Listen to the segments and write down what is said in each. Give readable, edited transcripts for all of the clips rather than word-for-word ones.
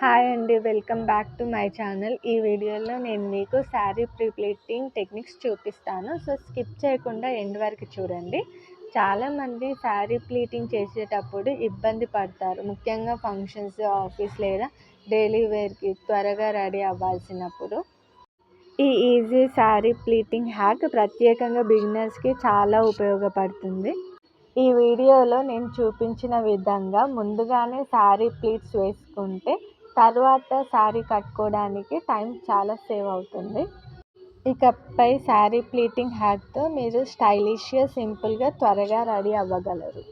హాయ్ అండి. Welcome back to my channel. ఈ వీడియోలో నేను మీకు శారీ ప్లీటింగ్ టెక్నిక్స్ చూపిస్తాను. సో స్కిప్ చేయకుండా ఎండ్ వరకు చూడండి. చాలామంది శారీ ప్లీటింగ్ చేసేటప్పుడు ఇబ్బంది పడతారు. ముఖ్యంగా ఫంక్షన్స్, ఆఫీస్ లేదా డైలీ వేర్కి త్వరగా రెడీ అవ్వాల్సినప్పుడు. ఈ ఈజీ శారీ ప్లీటింగ్ హ్యాక్ ప్రత్యేకంగా బిగినర్స్కి చాలా ఉపయోగపడుతుంది. ఈ వీడియోలో నేను చూపించిన విధంగా ముందుగానే శారీ ప్లీట్స్ వేసుకుంటే తర్వాత శారీ కట్టుకోవడానికి టైం చాలా సేవ్ అవుతుంది. ఇకపై శారీ ప్లీటింగ్ హ్యాక్తో మీరు స్టైలిష్గా, సింపుల్గా త్వరగా రెడీ అవ్వగలరు.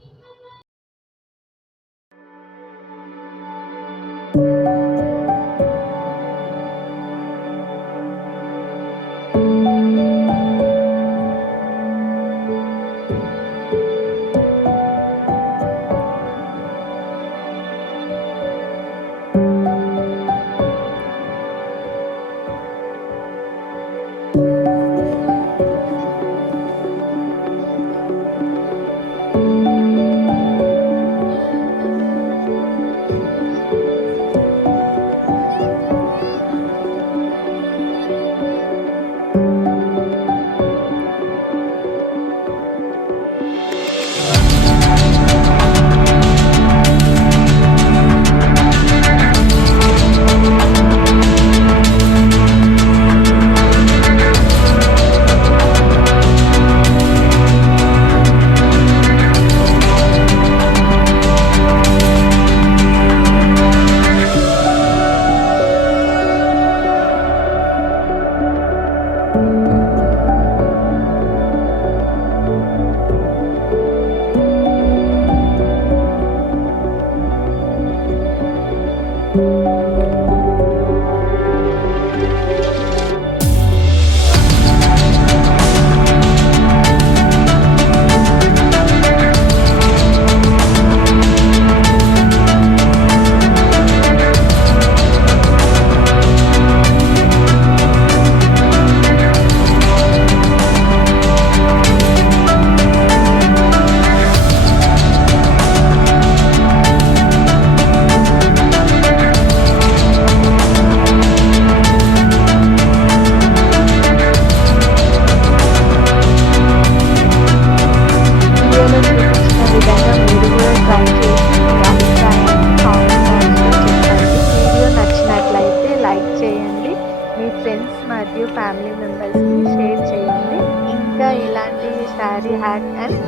మీ ఫ్రెండ్స్ మరియు ఫ్యామిలీ మెంబర్స్కి షేర్ చేయండి. ఇంకా ఇలాంటి sari hack and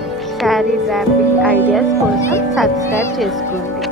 sari wrapping ideas కోసం సబ్స్క్రైబ్ చేసుకోండి.